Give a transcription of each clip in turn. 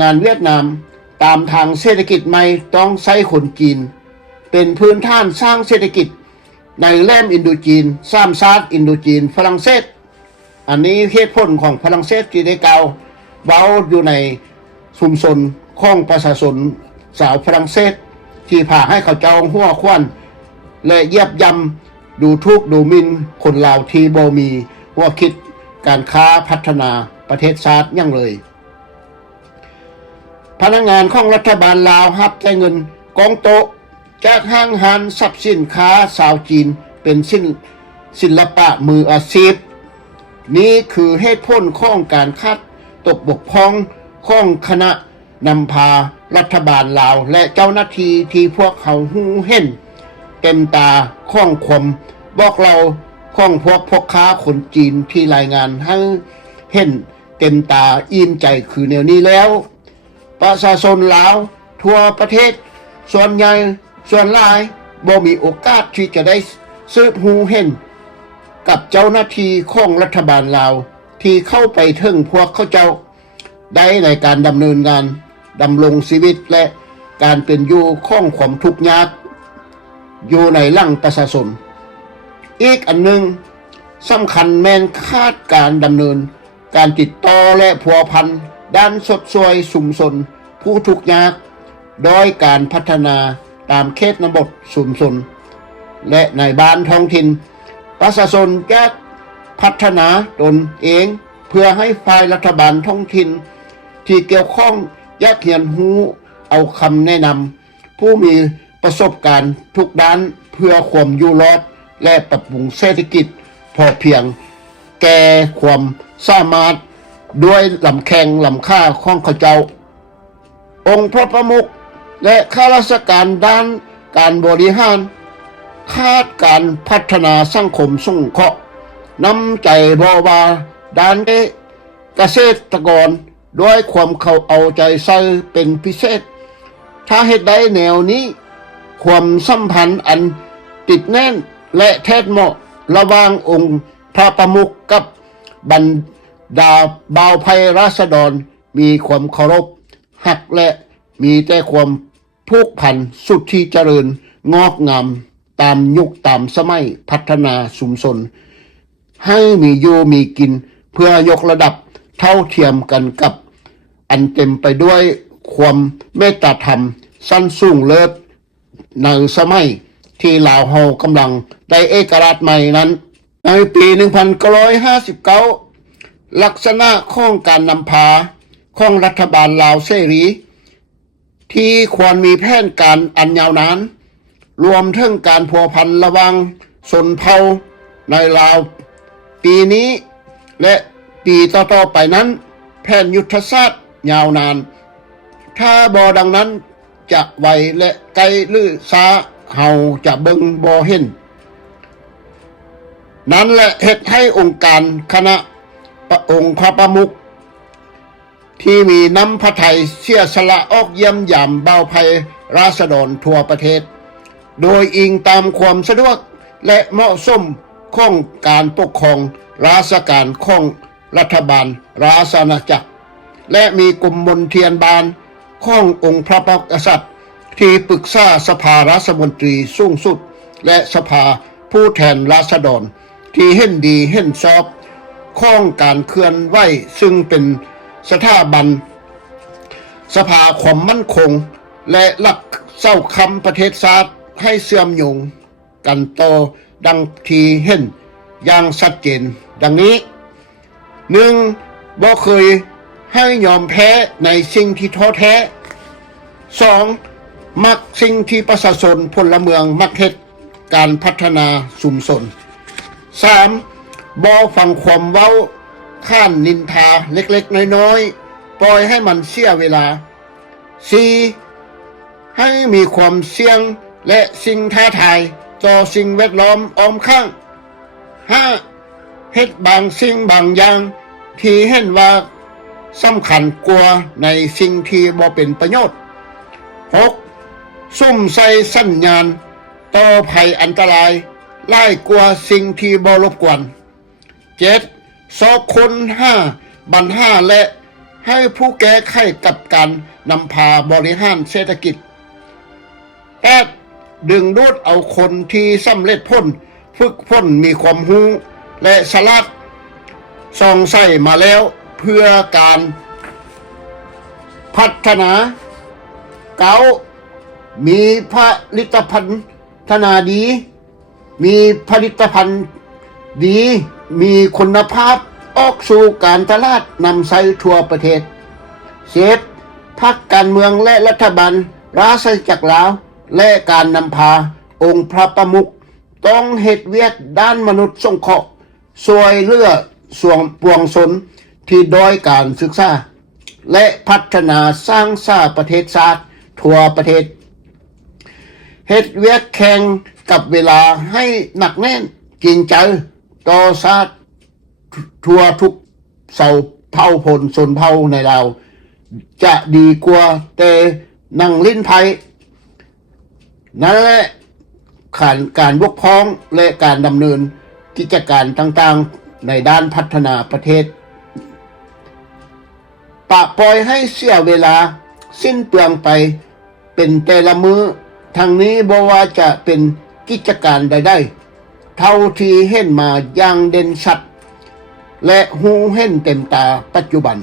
งานเวียดนามตามทางเศรษฐกิจใหม่ต้องใช้คนจีนเป็นพื้นฐานสร้างเศรษฐกิจในแหลมอินโดจีนสามชาติอินโดจีนฝรั่งเศสอันนี้เหตุผลของฝรั่งเศสที่ได้กล่าวเว้าอยู่ในชุมชนของประชาชนสาวฝรั่งเศสที่พาให้เขาเจ้าหัวควันและเยียบยำดูทุกดูหมินคนลาวที่บ่มีหัวคิดการค้าพัฒนาประเทศชาติยังเลยพนักงานของรัฐบาลลาวรับใช้เงินกองโตจากห้างหันทรัพย์สินค้าชาวจีนเป็นศิลปะมืออาชีพนี้คือเหตุผลของการคัดตกบกพร่องของคณะนำพารัฐบาลลาวและเจ้าหน้าที่ที่พวกเขาหูเห็นเต็มตาของความบอกเราของพวกพ่อค้าคนจีนที่รายงานให้เห็นเต็มตาอิ่มใจคือแนวนี้แล้วประชาชนลาวทั่วประเทศส่วนใหญ่ส่วนหลายบ่มีโอกาสที่จะได้สืบหูเห็นกับเจ้าหน้าที่ของรัฐบาลลาวที่เข้าไปถึงพวกเขาเจ้าได้ในการดำเนินงานดำรงชีวิตและการเป็นอยู่ของความทุกข์ยากอยู่ในหลังประชาชนอีกอันหนึ่งสำคัญแม่นคาดการดำเนินการติดต่อและผัวพันด้านสดสวยชุมชนผู้ทุกข์ยากโดยการพัฒนาตามเขตนบทชุมชนและในบ้านท้องถิ่นประชาชนจะพัฒนาตนเองเพื่อให้ฝ่ายรัฐบาลท้องถิ่นที่เกี่ยวข้องอยากเรียนรู้เอาคำแนะนำผู้มีประสบการณ์ทุกด้านเพื่อความอยู่รอดและปรับปรุงเศรษฐกิจพอเพียงแก่ความสามารถด้วยลำแข้งลำค่าของเขาเจ้าองค์พระประมุขและข้าราชการด้านการบริหารคาดการพัฒนาสังคมสงเคราะห์น้ำใจบวาด้านเกษตรกรด้วยความเขาเอาใจใส่เป็นพิเศษถ้าเหตุใดแนวนี้ความสัมพันธ์อันติดแน่นและแท้เหมาะระหว่างองค์พระประมุขกับบรรดาบ่าวไพราษฎรมีความเคารพหักและมีแต่ความผูกพันสุดที่เจริญงอกงามตามยุคตามสมัยพัฒนาชุมชนให้มีอยู่มีกินเพื่อยกระดับเท่าเทียมกันกับอันเต็มไปด้วยความเมตตาธรรมสั้นสูงเลิศในสมัยที่ลาวเฮากำลังได้เอกราชใหม่นั้นในปี 1959 ลักษณะของการนำพาของรัฐบาลลาวเสรีที่ควรมีแผนการอันยาวนานรวมถึงการพัวพันระหว่างชนเผ่าในลาวปีนี้และปีต่อๆไปนั้นแผนยุทธศาสตร์ยาวนานถ้าบ่ดังนั้นจะไวและไกลหรือช้าเฮาจะเบิ่งบ่เห็นนั้นแหละเหตุให้องค์การคณะองค์พระประมุขที่มีน้ำพระทัยเสียสละออกเยี่ยมยามบ่าวไพราษฎรทั่วประเทศโดยอิงตามความสะดวกและเหมาะสมของการปกครองราชการของรัฐบาลราชอาณาจักรและมีกรมมนเทียนบานขององค์พระกษัตริย์ที่ปรึกษาสภาราชมนตรีสูงสุดและสภาผู้แทนราษฎรที่เห็นดีเห็นชอบข้องการเคลื่อนไหวซึ่งเป็นสถาบันสภาความมั่นคงและหลักเส้าคำประเทศชาติให้เสื่อมโยงกันต่อดังที่เห็นอย่างชัดเจนดังนี้ 1. บ่เคยให้ยอมแพ้ในสิ่งที่ท้อแท้ 2. มักสิ่งที่ประชาชนพลเมืองมักเฮ็ดการพัฒนาชุมชน 3. บ่ฟังความเว้าข้านนินทาเล็กๆน้อยๆปล่อยให้มันเสียเวลา 4. ให้มีความเสี่ยงและสิ่งท้าทายต่อสิ่งแวดล้อมอ้อมข้าง 5. เฮ็ดบางสิ่งบางอย่างที่เห็นว่าสำคัญกว่าในสิ่งที่บ่เป็นประโยชน์ 6. ซุ่มใส่สัญญาณต่อภัยอันตรายไล่กว่าสิ่งที่บ่รบกวน 7. สอบคน5 บัญหาและ ให้ผู้แก้ไขกับการนำพาบริหารเศรษฐกิจ8ดึงดูดเอาคนที่สำเร็จพ้นฝึกพ้นมีความรู้และฉลาดส่องใส่มาแล้วเพื่อการพัฒนา9มีผลิตภัณฑ์ธนาดีมีผลิตภัณฑ์ดีมีคุณภาพออกสู่การตลาดนำใช้ทั่วประเทศ10พรรคการเมืองและรัฐบาลราชอาณาจักรลาวและการนำพาองค์พระประมุขต้องเฮ็ดเวียกด้านมนุษย์สงเคราะห์ช่วยเหลือส่วนปวงชนที่ด้อยการศึกษาและพัฒนาสร้างสาประเทศชาติทั่วประเทศเฮ็ดเวียกแข่งกับเวลาให้หนักแน่นจริงใจต่อชาติทั่วทุกเผ่าพลชนเผ่าในเราจะดีกว่าแต่นั่งลิ้นไพ่นั่นแหละการบกพร่องและการดำเนินกิจการต่างๆในด้านพัฒนาประเทศปะปล่อยให้เสียเวลาสิ้นเปลืองไปเป็นแต่ละมือทางนี้บ่ว่าจะเป็นกิจการใดๆเท่าที่เห็นมาอย่างเด่นชัดและหูเห็นเต็มตาปัจจุบัน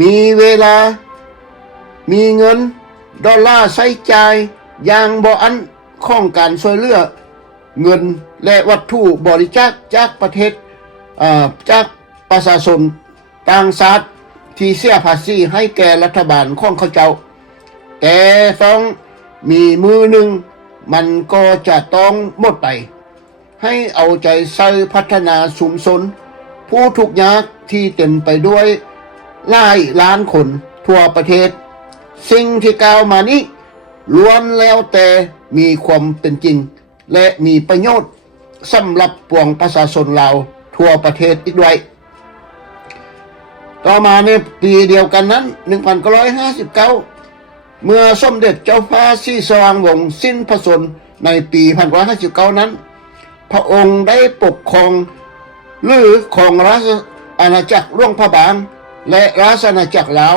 มีเวลามีเงินดอลลาร์ใช้จ่ายอย่างบ่อันของการช่วยเหลือเงินและวัตถุบริจาคจากประเทศจากประชาชนต่างชาติที่เสียภาษีให้แก่รัฐบาลของเขาเจ้าแต่ต้องมีมือหนึ่งมันก็จะต้องหมดไปให้เอาใจใส่พัฒนาชุมชนผู้ทุกข์ยากที่เต็มไปด้วยหลายล้านคนทั่วประเทศสิ่งที่กล่าวมานี้ล้วนแล้วแต่มีความเป็นจริงและมีประโยชน์สำหรับปวงประชาชนเราทั่วประเทศอีกด้วยต่อมาในปีเดียวกันนั้น1959เมื่อสมเด็จเจ้าฟ้าศรีสว่างวงศ์สิ้นพระชนม์ในปี1959นั้นพระองค์ได้ปกครองหรือของราชอาณาจักรหลวงพระบางและราชอาณาจักรลาว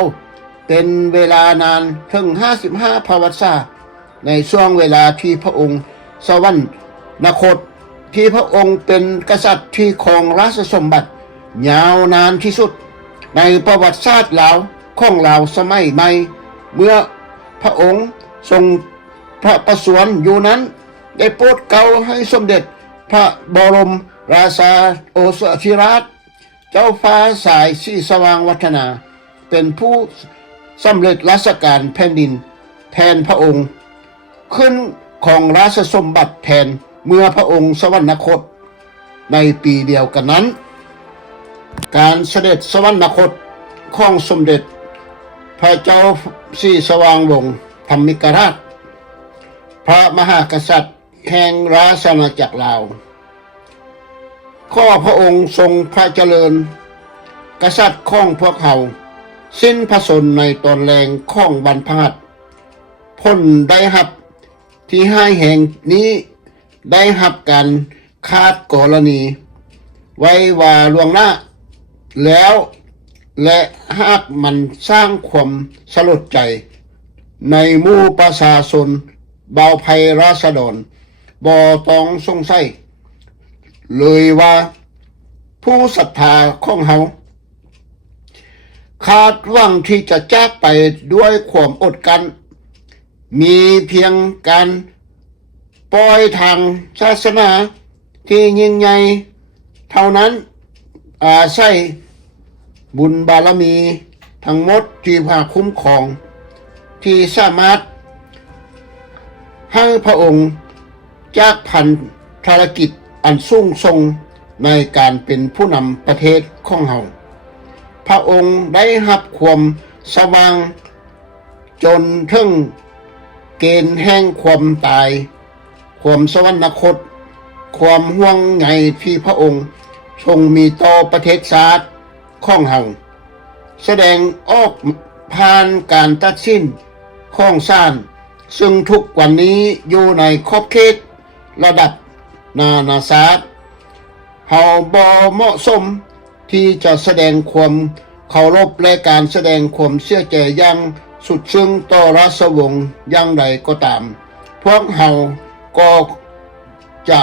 เป็นเวลานานถึง55 พรรษาในช่วงเวลาที่พระองค์สวรรคตที่พระองค์เป็นกษัตริย์ที่ครองราชสมบัติยาวนานที่สุดในประวัติศาสตร์ลาวของลาวสมัยใหม่เมื่อพระองค์ทรงพระประสูติอยู่นั้นได้โปรดเกล้าให้สมเด็จพระบรมราชาโอรสธิราชเจ้าฟ้าสายศรีสว่างวัฒนาเป็นผู้สำเร็จราชการแผ่นดินแทนพระองค์ขึ้นของราชสมบัติแทนเมื่อพระองค์สวรรคตในปีเดียวกันนั้นการเสด็จสวรรคตของสมเด็จพระเจ้าศรีสว่างวงศ์ธรรมิกราชพระมหากษัตริย์แห่งราชอาณาจักรลาวข้อพระองค์ทรงพระเจริญกษัตริย์ของพวกเขาสิ้นพระชนม์ในตอนแรงของวันพฤหัสพ้นได้หับที่ให้แห่งนี้ได้หับการคาดกรณีไว้ว่าล่วงหน้าแล้วและหากมันสร้างความสลดใจในหมู่ประชาชนเบาภัยราษฎรบ่ต้องสงสัยเลยว่าผู้ศรัทธาของเฮาคาดหวังที่จะจากไปด้วยความอดกั้นมีเพียงการปล่อยทางศาสนาที่ยิ่งใหญ่เท่านั้นอาศัยบุญบารมีทั้งหมดที่พาคุ้มครองที่สามารถให้พระองค์จากพันภารกิจอันสูงส่งในการเป็นผู้นำประเทศของเฮาพระองค์ได้รับความสว่างจนถึงเกณฑ์แห่งความตายความสวรรคตความห่วงใยที่พระองค์ทรงมีต่อประเทศชาติของเฮาแสดงออกผ่านการตัดสินของศาลซึ่งทุกวันนี้อยู่ในขอบเขตระดับนานาชาติเฮาบ่เหมาะสมที่จะแสดงความ เคารพและการแสดงความเชื่อใจอย่างสุดซึ้งต่อราชวงศ์อย่างใดก็ตาม พวกเฮาก็จะ